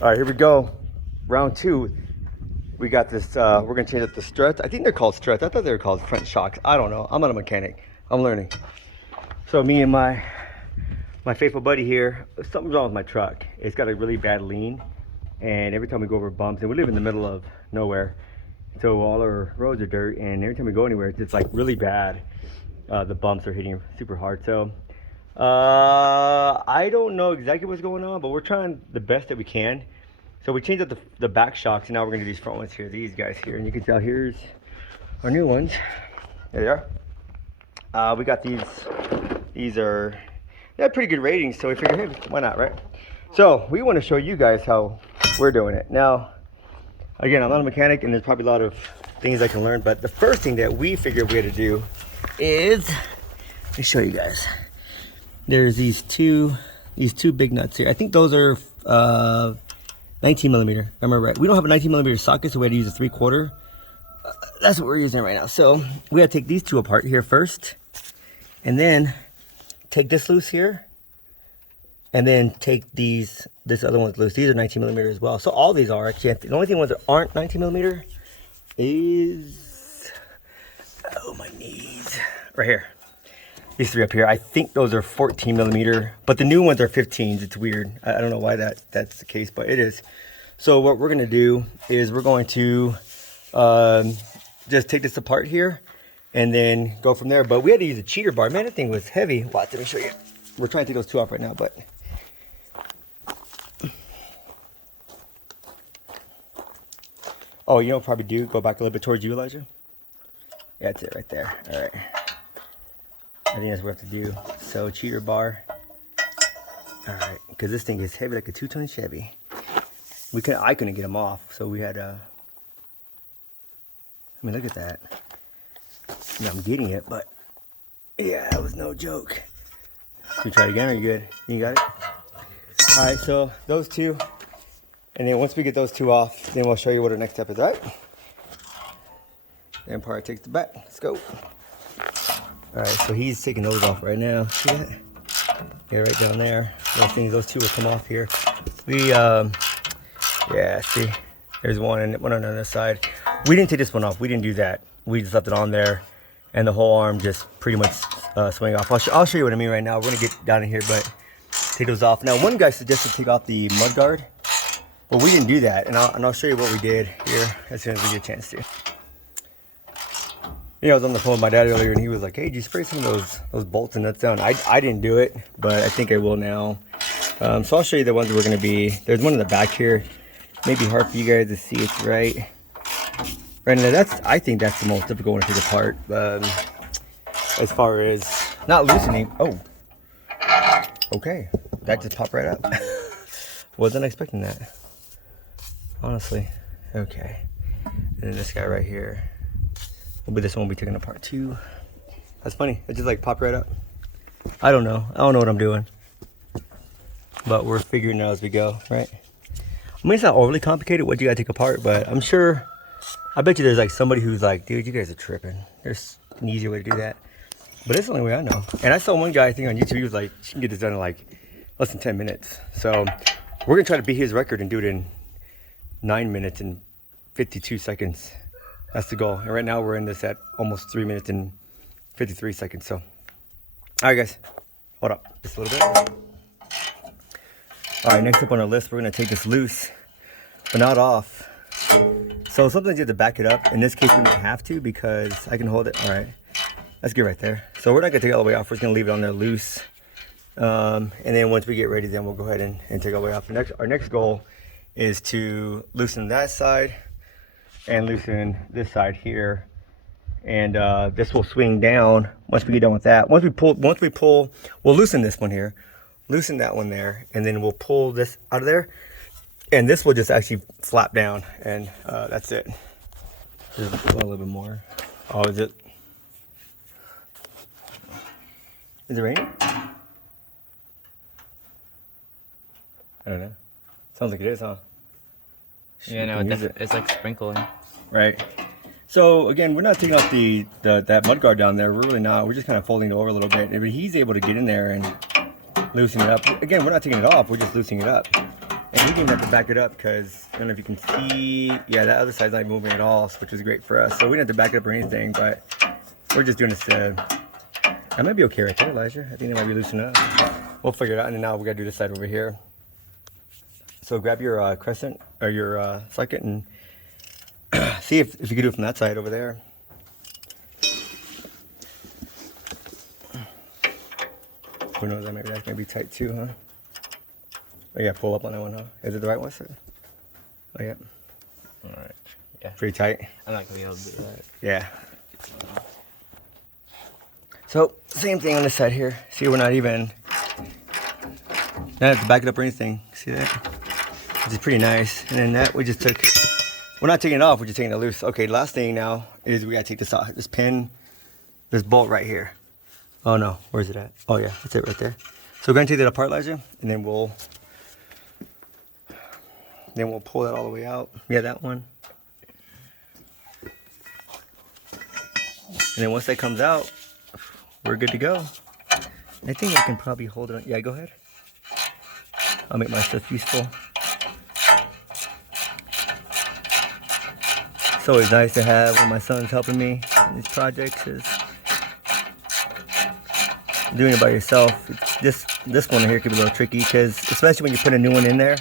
All right, here we go. Round two. We got this, we're gonna change up the struts. I think they're called struts. I thought they were called front shocks. I don't know. I'm not a mechanic. I'm learning. So me and my faithful buddy here, something's wrong with my truck. It's got a really bad lean. And every time we go over bumps, and we live in the middle of nowhere, so all our roads are dirt, and every time we go anywhere, it's just like really bad. The bumps are hitting super hard. So I don't know exactly what's going on, but we're trying the best that we can. So we changed up the back shocks, and now we're gonna do these front ones here, these guys here, and you can tell here's our new ones. There they are. We got these. These are, they have pretty good ratings, so we figured, hey, why not, right? So we want to show you guys how we're doing it. Now, again, I'm not a mechanic, and there's probably a lot of things I can learn, but the first thing that we figured we had to do is, let me show you guys. There's these two big nuts here. I think those are 19 millimeter. I remember right. We don't have a 19 millimeter socket, so we had to use a 3/4. That's what we're using right now. So we had to take these two apart here first, and then take this loose here, and then take this other one's loose. These are 19 millimeter as well. So all these are actually. The only thing ones that aren't 19 millimeter is, oh, my knees, right here. These three up here, I think those are 14 millimeter, but the new ones are 15s. It's weird. I don't know why that's the case, but it is. So what we're gonna do is we're going to just take this apart here and then go from there. But we had to use a cheater bar. Man, that thing was heavy. Watch, let me show you. We're trying to take those two off right now, but. Oh, you know what probably do? Go back a little bit towards you, Elijah. Yeah, that's it right there. All right. I think that's what we have to do. So cheater bar. All right, because this thing is heavy like a 2-ton Chevy. I couldn't get them off, so we had I mean, look at that. Yeah, I'm getting it, but yeah, that was no joke. Should we try it again? Are you good? You got it? All right, so those two, and then once we get those two off, then we'll show you what our next step is. All right. And part takes the back. Let's go. All right, so he's taking those off right now. See that? Yeah, right down there. Those two will come off here. Yeah, see, there's one and one on the other side. We didn't take this one off. We didn't do that. We just left it on there, and the whole arm just pretty much swing off. I'll show you what I mean right now. We're gonna get down in here, but take those off. Now, one guy suggested take off the mud guard, but we didn't do that, and I'll show you what we did here as soon as we get a chance to. I was on the phone with my dad earlier, and he was like, hey, did you spray some of those bolts and nuts down? I didn't do it, but I think I will now. So I'll show you the ones that we're going to be. There's one in the back here. Maybe hard for you guys to see. It's right in there. I think that's the most difficult one to take apart. As far as not loosening. Oh, okay. That just popped right up. Wasn't expecting that, honestly. Okay. And then this guy right here. But this one will be taken apart too. That's funny. It just like popped right up. I don't know what I'm doing. But we're figuring it out as we go, right? I mean, it's not overly complicated what you gotta take apart, but I'm sure, I bet you there's like somebody who's like, dude, you guys are tripping. There's an easier way to do that. But it's the only way I know. And I saw one guy, I think on YouTube, he was like, you can get this done in like less than 10 minutes. So we're gonna try to beat his record and do it in 9 minutes and 52 seconds. That's the goal. And right now we're in this at almost 3 minutes and 53 seconds. So, all right, guys, hold up just a little bit. All right, next up on our list, we're gonna take this loose, but not off. So sometimes you have to back it up. In this case, we don't have to because I can hold it. All right, that's good right there. So we're not gonna take it all the way off. We're just gonna leave it on there loose. And then once we get ready, then we'll go ahead and take it all the way off. Our next goal is to loosen that side and loosen this side here, and this will swing down once we get done with that. Once we pull, we'll loosen this one here, loosen that one there, and then we'll pull this out of there, and this will just actually flap down, and that's it. Just a little bit more. Oh, is it raining? I don't know. Sounds like it is, huh? Yeah, no, it's like sprinkling. Right. So again, we're not taking off that mud guard down there. We're really not. We're just kind of folding it over a little bit. But he's able to get in there and loosen it up. Again, we're not taking it off. We're just loosening it up. And we didn't have to back it up because I don't know if you can see. Yeah, that other side's not moving at all, which is great for us. So we didn't have to back it up or anything, but we're just doing this to. That might be okay right there, Elijah. I think that might be loosened up. We'll figure it out. And then now we got to do this side over here. So grab your crescent or your socket and see if you can do it from that side over there. Who knows, maybe that's gonna be tight too, huh? Oh yeah, pull up on that one, huh? Is it the right one, sir? Oh yeah. Alright. Yeah. Pretty tight. I'm not gonna be able to do that. Yeah. So same thing on this side here. See, we're not even. Not have to back it up or anything. See that? Which is pretty nice. And then that we just took. We're not taking it off. We're just taking it loose. Okay. Last thing now is we gotta take this off. This pin. This bolt right here. Oh no, where's it at? Oh yeah, that's it right there. So we're gonna take that apart, Elijah, and then we'll pull that all the way out. Yeah, that one. And then once that comes out, we're good to go. I think I can probably hold it on. Yeah, go ahead. I'll make my stuff useful. It's always nice to have when my son's helping me in these projects. Is doing it by yourself. It's this one here could be a little tricky because especially when you put a new one in there.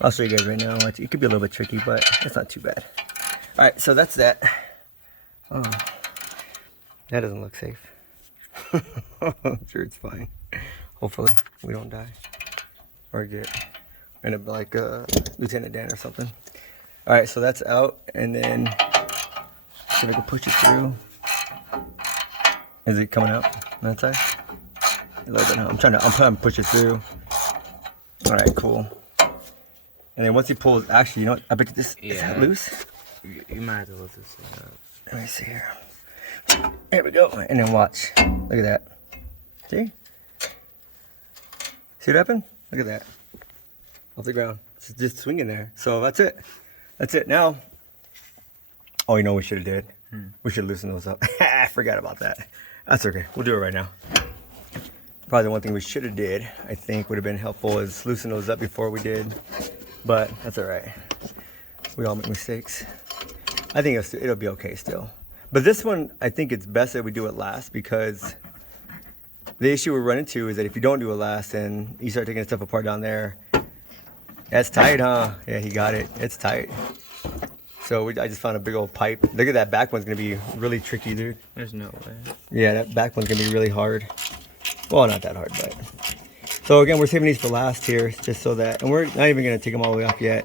I'll show you guys right now. It could be a little bit tricky, but it's not too bad. All right, so that's that. Oh, that doesn't look safe. I'm sure it's fine. Hopefully we don't die or end up like Lieutenant Dan or something. All right, so that's out, and then see if I can push it through. Is it coming out on that side? A little bit. I'm trying to push it through. All right, cool. And then once he pulls, actually, you know what? I bet this is that loose. You might have to look this thing up. Let me see here. There we go. And then watch. Look at that. See? See what happened? Look at that. Off the ground. It's just swinging there. So that's it. That's it. Now. Oh, you know what we should have did? We should loosen those up. I forgot about that. That's okay. We'll do it right now. Probably the one thing we should have did, I think, would have been helpful is loosen those up before we did. But that's all right. We all make mistakes. I think it'll be okay still. But this one, I think it's best that we do it last because the issue we're running into is that if you don't do it last and you start taking stuff apart down there, that's tight, huh? Yeah, he got it. It's tight. So I just found a big old pipe. Look at that back one's gonna be really tricky, dude. There's no way. Yeah, that back one's gonna be really hard. Well, not that hard, but. So again, we're saving these for last here, just so that, and we're not even gonna take them all the way off yet.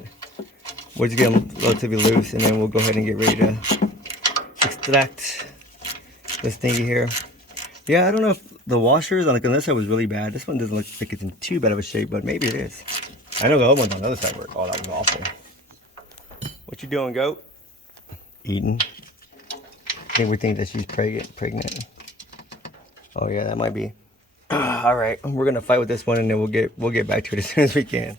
We'll just get them relatively loose, and then we'll go ahead and get ready to extract this thingy here. Yeah, I don't know if the washers on this side was really bad. This one doesn't look like it's in too bad of a shape, but maybe it is. I know the other ones on the other side were, oh, that was awful. What you doing, goat? Eating. I think we think that she's pregnant. Oh yeah, that might be. All right, we're gonna fight with this one, and then we'll get back to it as soon as we can.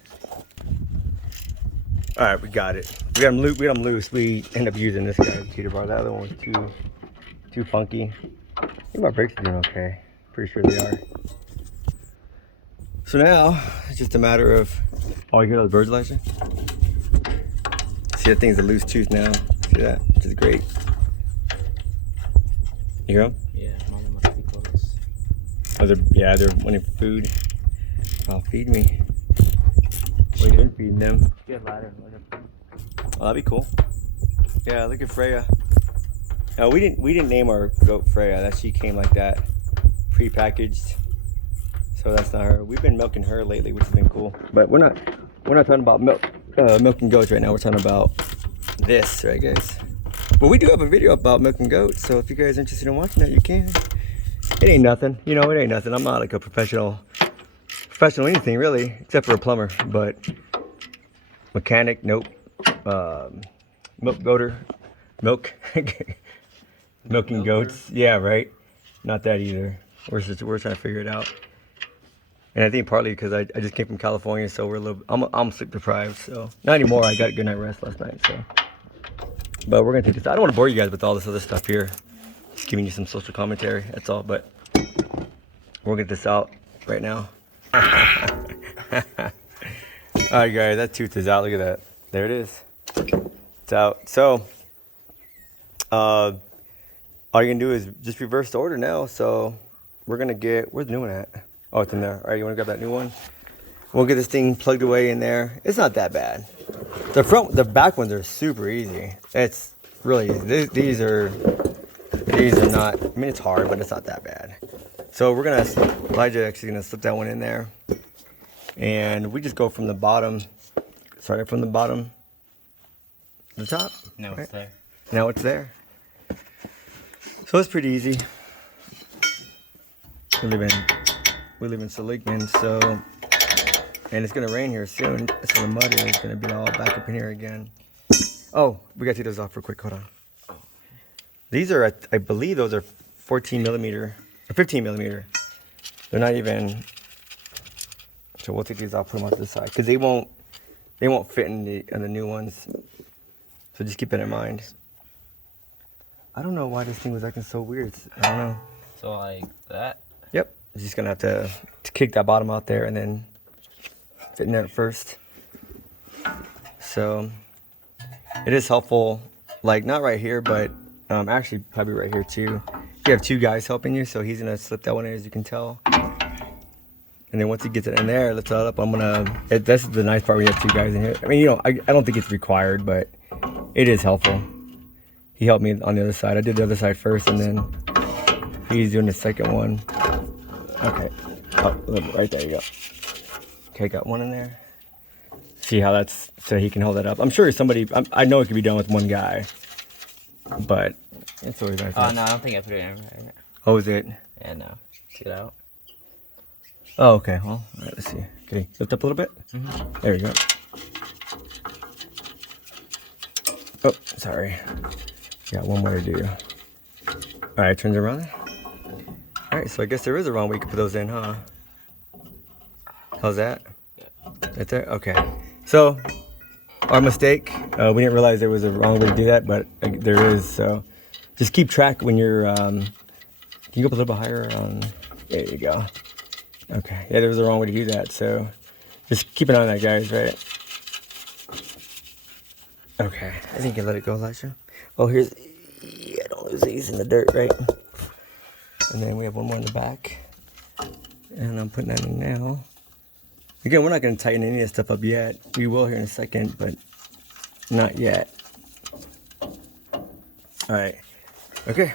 All right, we got it. We got them loose. We end up using this guy, Peter bar. That other one was too funky. I think my brakes are doing okay. Pretty sure they are. So now it's just a matter of. Oh, you hear those birds, Elijah? See, that thing's a loose tooth now. See that? Which is great. You hear them? Yeah, mama must be close. Oh, they're wanting food. Oh, feed me. We've been feeding them. Get a ladder. Oh, that'd be cool. Yeah, look at Freya. No, we didn't name our goat Freya. That she came like that, pre-packaged. So that's not her. We've been milking her lately, which has been cool. But we're not talking about milking goats right now. We're talking about this, right, guys? But we do have a video about milking goats. So if you guys are interested in watching that, you can. It ain't nothing, you know. It ain't nothing. I'm not like a professional anything really, except for a plumber. But mechanic, nope. Milk goater, milking goats. Yeah, right. Not that either. We're trying to figure it out. And I think partly because I just came from California, so I'm sleep deprived. So not anymore. I got a good night rest last night. So, but we're gonna take this. I don't want to bore you guys with all this other stuff here. Just giving you some social commentary. That's all. But we'll get this out right now. All All right, guys, that tooth is out. Look at that. There it is. It's out. So, all you can do is just reverse the order now. So, we're gonna get, where's the new one at? Oh, it's in there. All right, you wanna grab that new one? We'll get this thing plugged away in there. It's not that bad. The back ones are super easy. It's really easy. These are not, I mean, it's hard, but it's not that bad. So we're gonna, Elijah actually gonna slip that one in there. And we just go from the bottom, start from the bottom to the top. Now right? it's there. Now it's there. So it's pretty easy. We live in Seligman, so, and it's gonna rain here soon, so the mud is gonna be all back up in here again. Oh, we gotta take those off real quick, hold on. These are, I believe those are 14 millimeter, or 15 millimeter. They're not even, so we'll take these off, put them off to the side, because they won't fit in the new ones. So just keep that in mind. I don't know why this thing was acting so weird. I don't know. So like that? Yep. Just gonna have to kick that bottom out there and then fit in there first. So it is helpful, like not right here, but actually probably right here too. You have two guys helping you, so he's gonna slip that one in, as you can tell. And then once he gets it in there, lifts it up, I'm gonna, this is the nice part, we have two guys in here. I mean, you know, I don't think it's required, but it is helpful. He helped me on the other side. I did the other side first, and then he's doing the second one. Okay. Oh, right there you go. Okay, got one in there. See how that's, so he can hold that up. I'm sure somebody, I know it could be done with one guy, but it's always nice. Oh, no, I don't think I put it in right. Oh, is it? Yeah, no. Get out. Oh, okay. Well, all right, let's see. Okay, lift up a little bit. Mm-hmm. There we go. Oh, sorry. Got one more to do. All right, turns around. All right, so I guess there is a wrong way you can put those in, huh? How's that? Right there? Okay. So, our mistake. We didn't realize there was a wrong way to do that, but there is. So, just keep track when you're, can you go up a little bit higher? There you go. Okay. Yeah, there was a wrong way to do that. So, just keep an eye on that, guys, right? Okay. I think you can let it go, Elijah. Oh, here's, yeah, don't lose these in the dirt, right? And then we have one more in the back. And I'm putting that in now. Again, we're not going to tighten any of this stuff up yet. We will here in a second, but not yet. All right. Okay.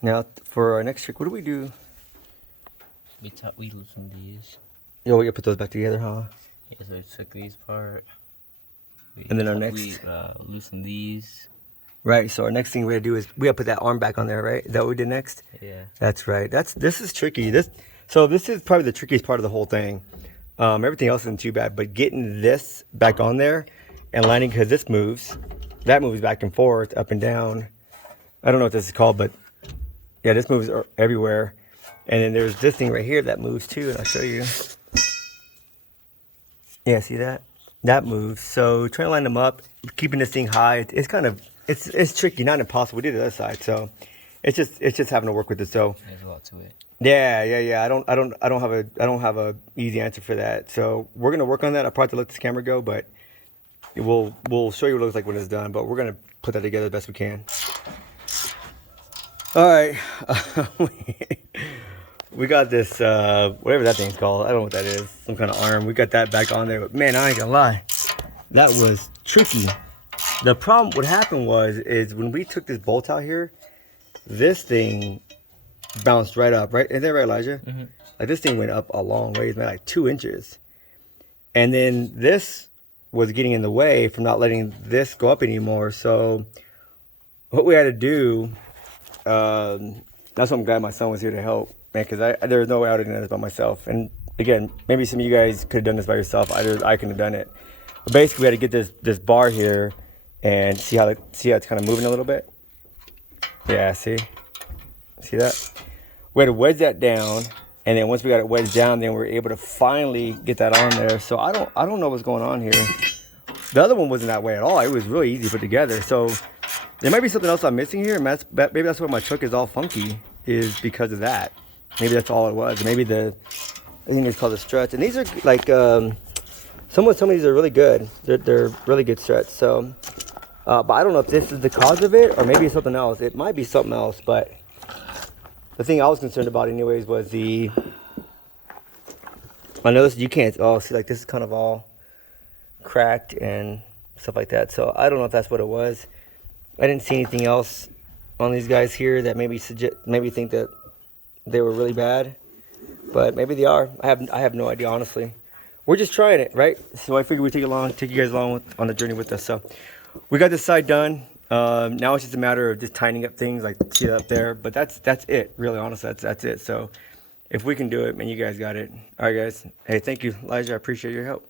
Now, for our next trick, what do we do? We loosen these. Yo, we got to put those back together, huh? Yeah, so we took these apart. And then our next... We loosen these. Right, so our next thing we got to do is we got to put that arm back on there, right? Is that what we did next? Yeah. That's right. This is tricky. This is probably the trickiest part of the whole thing. Everything else isn't too bad, but getting this back on there and landing, because this moves, that moves back and forth, up and down. I don't know what this is called, but yeah, this moves everywhere. And then there's this thing right here that moves too, and I'll show you. Yeah, see that? That moves. So trying to line them up, keeping this thing high, it's kind of, it's tricky, not impossible. We did the other side, so it's just having to work with it. So there's a lot to it. Yeah. I don't have a easy answer for that. So we're gonna work on that. I'll probably have to let this camera go, but we'll show you what it looks like when it's done. But we're gonna put that together the best we can. All right, we got this whatever that thing's called. I don't know what that is. Some kind of arm. We got that back on there. But man, I ain't gonna lie, that was tricky. The problem, what happened is when we took this bolt out here, this thing bounced right up, right? Is that right, Elijah? Mm-hmm. Like this thing went up a long ways, man, like 2 inches. And then this was getting in the way from not letting this go up anymore. So what we had to do, that's what I'm glad my son was here to help, man, because there was no way I would have done this by myself. And again, maybe some of you guys could have done this by yourself. I couldn't have done it. But basically, we had to get this bar here and see how it's kind of moving a little bit. Yeah, see that? We had to wedge that down, and then once we got it wedged down, then we were able to finally get that on there. So I don't know what's going on here. The other one wasn't that way at all. It was really easy to put together. So there might be something else I'm missing here. Maybe that's why my truck is all funky, is because of that. Maybe that's all it was. Maybe I think it's called the Strut. And these are like Someone told me these are really good. They're really good struts. So, but I don't know if this is the cause of it or maybe it's something else. It might be something else, but the thing I was concerned about anyways was the, I noticed you can't, oh, see, like this is kind of all cracked and stuff like that. So I don't know if that's what it was. I didn't see anything else on these guys here that maybe think that they were really bad, but maybe they are. I have no idea, honestly. We're just trying it, right? So I figured we'd take you guys along on the journey with us. So we got this side done. Now it's just a matter of just tightening up things, like see that up there. But that's it, really, honestly. That's it. So if we can do it, man, you guys got it. All right, guys. Hey, thank you, Elijah. I appreciate your help.